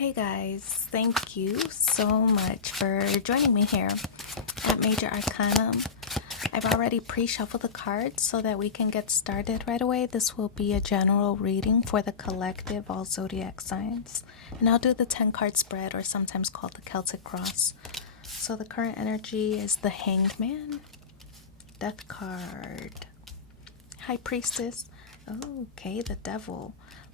Hey guys, thank you so much for joining me here at Major Arcanum. I've already pre-shuffled the cards so that we can get started right away. This will be a general reading for the collective, all zodiac signs. And I'll do the 10 card spread, or sometimes called the Celtic Cross. So the current energy is the Hangman, Death card, High Priestess, okay, the Devil.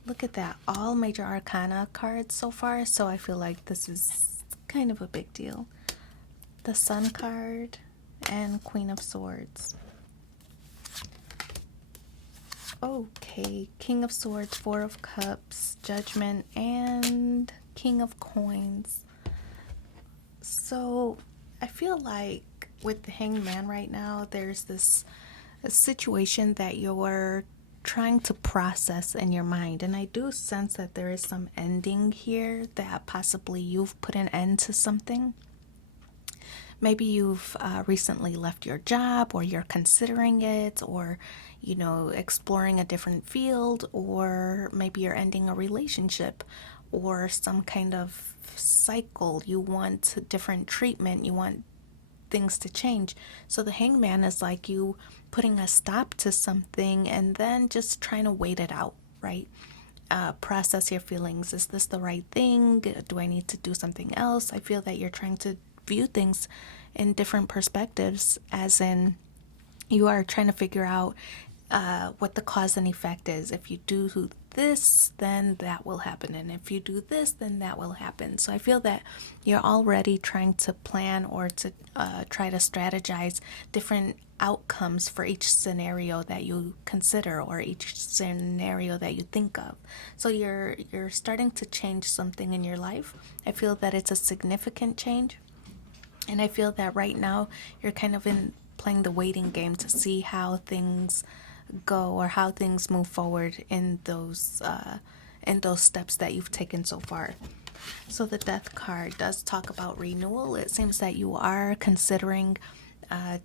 Look at that, all major arcana cards so far, so I feel like this is kind of a big deal. The Sun card and Queen of Swords. Okay, King of Swords, Four of Cups, Judgment, and King of Coins. So I feel like with the Hangman right now, there's this situation that you're trying to process in your mind, and I do sense that there is some ending here, that possibly you've put an end to something. Maybe you've recently left your job, or you're considering it, or exploring a different field, or maybe you're ending a relationship or some kind of cycle. You want different treatment, you want things to change. So the Hangman is like you putting a stop to something and then just trying to wait it out, right? Process your feelings. Is this the right thing? Do I need to do something else? I feel that you're trying to view things in different perspectives, as in you are trying to figure out what the cause and effect is. If you do this, then that will happen, and if you do this, then that will happen. So I feel that you're already trying to plan, or to try to strategize different outcomes for each scenario that you consider, or each scenario that you think of. So you're starting to change something in your life. I feel that it's a significant change, and I feel that right now you're kind of playing the waiting game to see how things go, or how things move forward in those steps that you've taken so far. So the Death card does talk about renewal. It seems that you are considering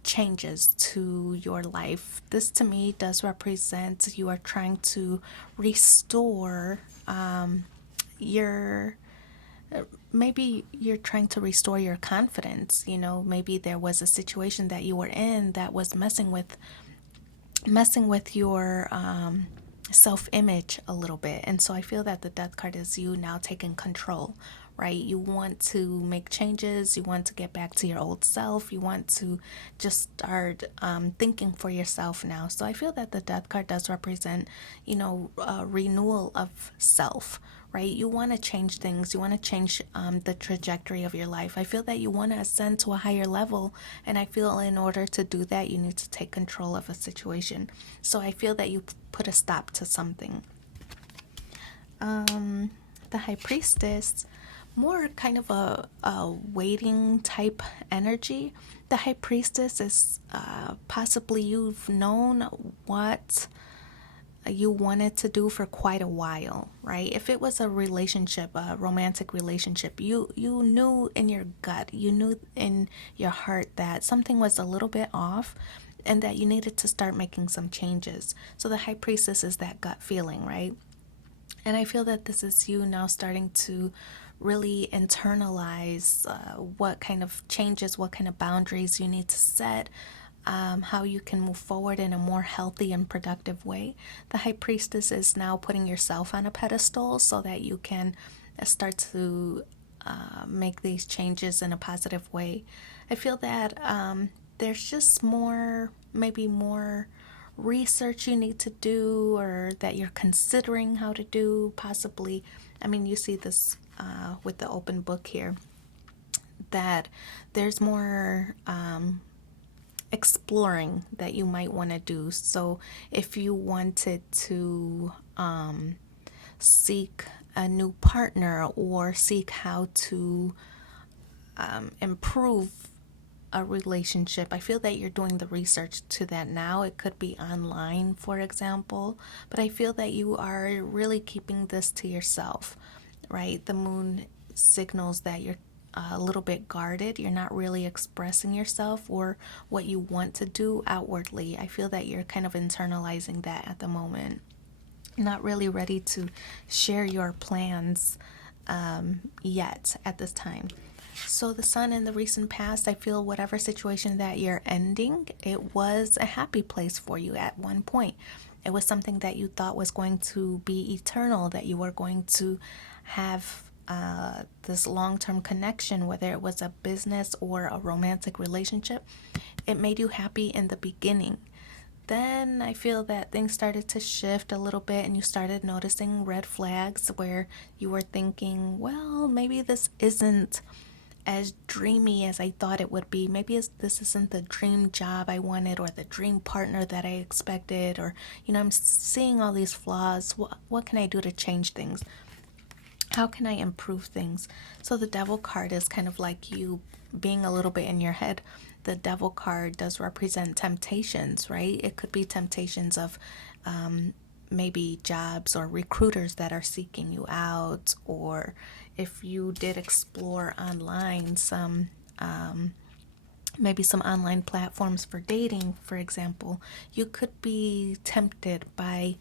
changes to your life. This to me does represent you are trying to restore your maybe you're trying to restore your confidence. Maybe there was a situation that you were in that was messing with your self-image a little bit. And so I feel that the Death card is you now taking control, right? You want to make changes, you want to get back to your old self, you want to just start thinking for yourself now. So I feel that the Death card does represent renewal of self, right? You want to change things, you want to change the trajectory of your life. I feel that you want to ascend to a higher level, and I feel in order to do that, you need to take control of a situation. So I feel that you put a stop to something. The High Priestess, more kind of a waiting type energy. The High Priestess is possibly you've known what you wanted to do for quite a while, right? If it was a relationship, a romantic relationship, you knew in your gut, you knew in your heart that something was a little bit off, and that you needed to start making some changes. So the High Priestess is that gut feeling, right? And I feel that this is you now starting to really internalize what kind of changes, what kind of boundaries you need to set, how you can move forward in a more healthy and productive way. The High Priestess is now putting yourself on a pedestal so that you can start to make these changes in a positive way. I feel that there's just maybe more research you need to do, or that you're considering how to do, possibly. I mean, you see this with the open book here, that there's more exploring that you might want to do. So if you wanted to seek a new partner, or seek how to improve a relationship, I feel that you're doing the research to that now. It could be online, for example, but I feel that you are really keeping this to yourself, right? The moon signals that you're a little bit guarded. You're not really expressing yourself or what you want to do outwardly. I feel that you're kind of internalizing that at the moment. Not really ready to share your plans yet at this time. So the sun in the recent past, I feel whatever situation that you're ending, it was a happy place for you at one point. It was something that you thought was going to be eternal, that you were going to have this long-term connection, whether it was a business or a romantic relationship. It made you happy in the beginning. Then I feel that things started to shift a little bit and you started noticing red flags where you were thinking, well, maybe this isn't as dreamy as I thought it would be. Maybe this isn't the dream job I wanted or the dream partner that I expected, or, I'm seeing all these flaws. What can I do to change things? How can I improve things? So the devil card is kind of like you being a little bit in your head. The devil card does represent temptations, right? It could be temptations of maybe jobs or recruiters that are seeking you out, or if you did explore online maybe some online platforms for dating, for example, you could be tempted by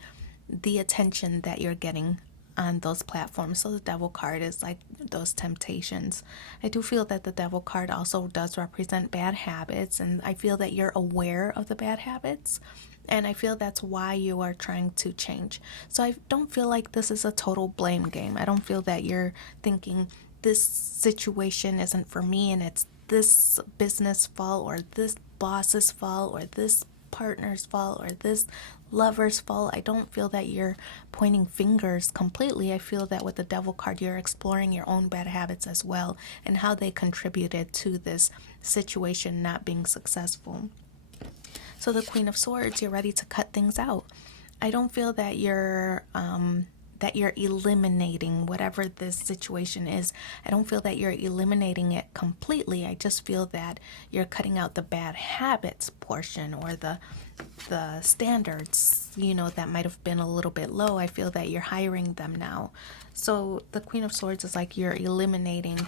the attention that you're getting on those platforms. So the devil card is like those temptations. I do feel that the devil card also does represent bad habits, and I feel that you're aware of the bad habits, and I feel that's why you are trying to change. So I don't feel like this is a total blame game. I don't feel that you're thinking this situation isn't for me and it's this business fault or this boss's fault or this partner's fault or this lover's fault. I don't feel that you're pointing fingers completely. I feel that with the devil card, you're exploring your own bad habits as well and how they contributed to this situation not being successful. So the Queen of Swords, you're ready to cut things out. I don't feel that you're eliminating whatever this situation is. I don't feel that you're eliminating it completely. I just feel that you're cutting out the bad habits portion, or the standards, that might have been a little bit low. I feel that you're hiring them now. So the Queen of Swords is like you're eliminating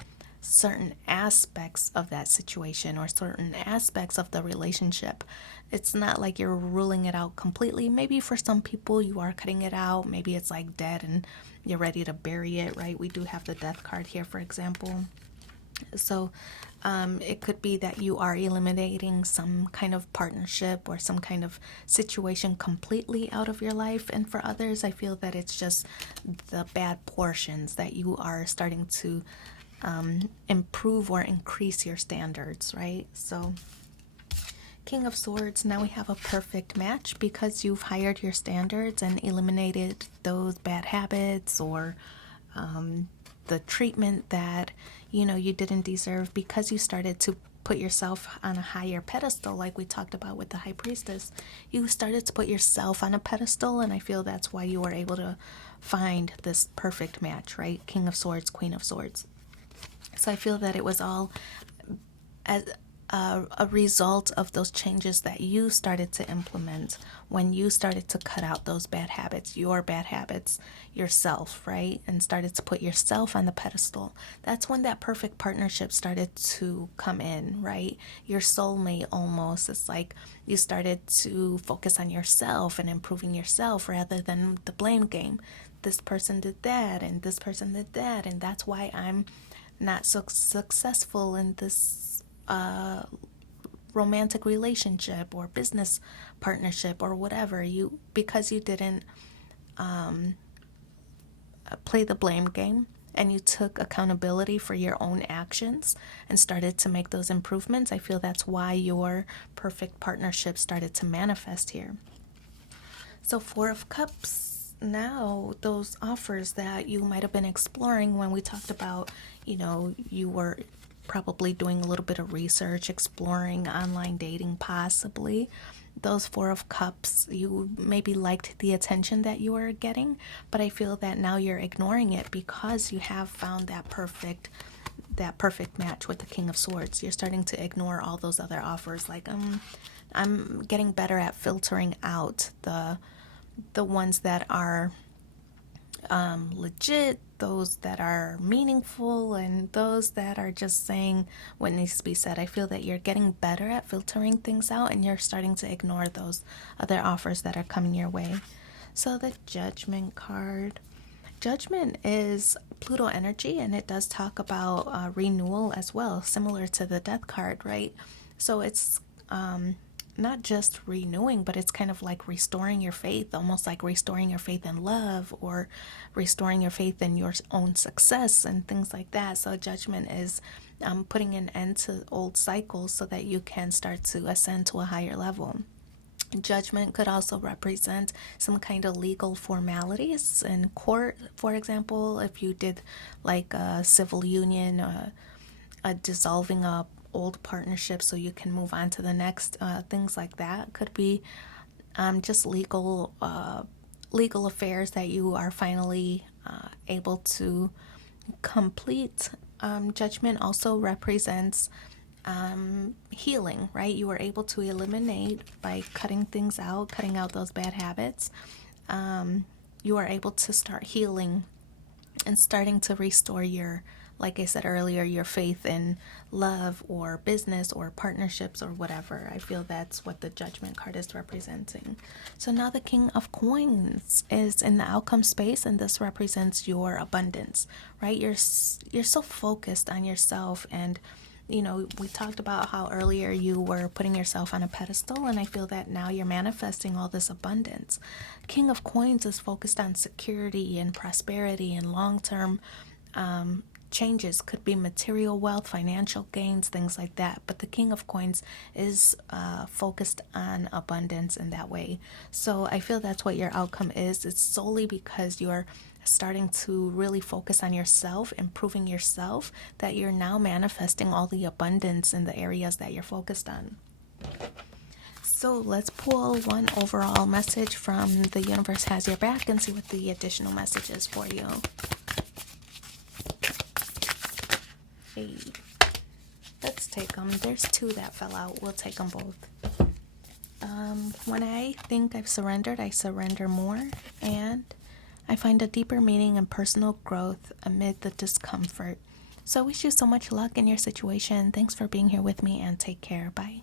certain aspects of that situation or certain aspects of the relationship. It's not like you're ruling it out completely. Maybe for some people you are cutting it out. Maybe it's like dead and you're ready to bury it, right? We do have the death card here, for example. So it could be that you are eliminating some kind of partnership or some kind of situation completely out of your life. And for others, I feel that it's just the bad portions that you are starting to improve or increase your standards, right? So King of Swords, now we have a perfect match because you've hired your standards and eliminated those bad habits or the treatment that you didn't deserve, because you started to put yourself on a higher pedestal, like we talked about with the High Priestess. You started to put yourself on a pedestal, and I feel that's why you were able to find this perfect match, right? King of Swords, Queen of Swords. So I feel that it was all as a result of those changes that you started to implement when you started to cut out those bad habits, your bad habits yourself, right? And started to put yourself on the pedestal. That's when that perfect partnership started to come in, right? Your soulmate almost. It's like you started to focus on yourself and improving yourself rather than the blame game. This person did that and this person did that, and that's why I'm not so successful in this romantic relationship or business partnership or whatever, because you didn't play the blame game and you took accountability for your own actions and started to make those improvements. I feel that's why your perfect partnership started to manifest here. So Four of Cups, now those offers that you might have been exploring when we talked about, you were probably doing a little bit of research, exploring online dating possibly. Those Four of Cups, you maybe liked the attention that you were getting, but I feel that now you're ignoring it because you have found that perfect match with the King of Swords. You're starting to ignore all those other offers. Like, I'm getting better at filtering out the ones that are legit, those that are meaningful, and those that are just saying what needs to be said. I feel that you're getting better at filtering things out and you're starting to ignore those other offers that are coming your way. So the Judgment card, Judgment is Pluto energy, and it does talk about renewal as well, similar to the Death card, right? So it's not just renewing, but it's kind of like restoring your faith, almost like restoring your faith in love or restoring your faith in your own success and things like that. So Judgment is putting an end to old cycles so that you can start to ascend to a higher level. Judgment could also represent some kind of legal formalities in court. For example, if you did like a civil union, a dissolving up old partnership so you can move on to the next, things like that could be just legal affairs that you are finally able to complete. Judgment also represents healing, right? You were able to eliminate by cutting things out, cutting out those bad habits. You are able to start healing and starting to restore your, like I said earlier, your faith in love or business or partnerships or whatever. I feel that's what the Judgment card is representing. So now the King of Coins is in the outcome space, and this represents your abundance, right? You're so focused on yourself, and we talked about how earlier you were putting yourself on a pedestal, and I feel that now you're manifesting all this abundance. King of Coins is focused on security and prosperity and long-term changes. Could be material wealth, financial gains, things like that. But the King of Coins is focused on abundance in that way. So I feel that's what your outcome is. It's solely because you're starting to really focus on yourself, improving yourself, that you're now manifesting all the abundance in the areas that you're focused on. So let's pull one overall message from The Universe Has Your Back and see what the additional message is for you. Hey, let's take them. There's two that fell out. We'll take them both. When I think I've surrendered, I surrender more, and I find a deeper meaning and personal growth amid the discomfort. So I wish you so much luck in your situation. Thanks for being here with me, and take care. Bye.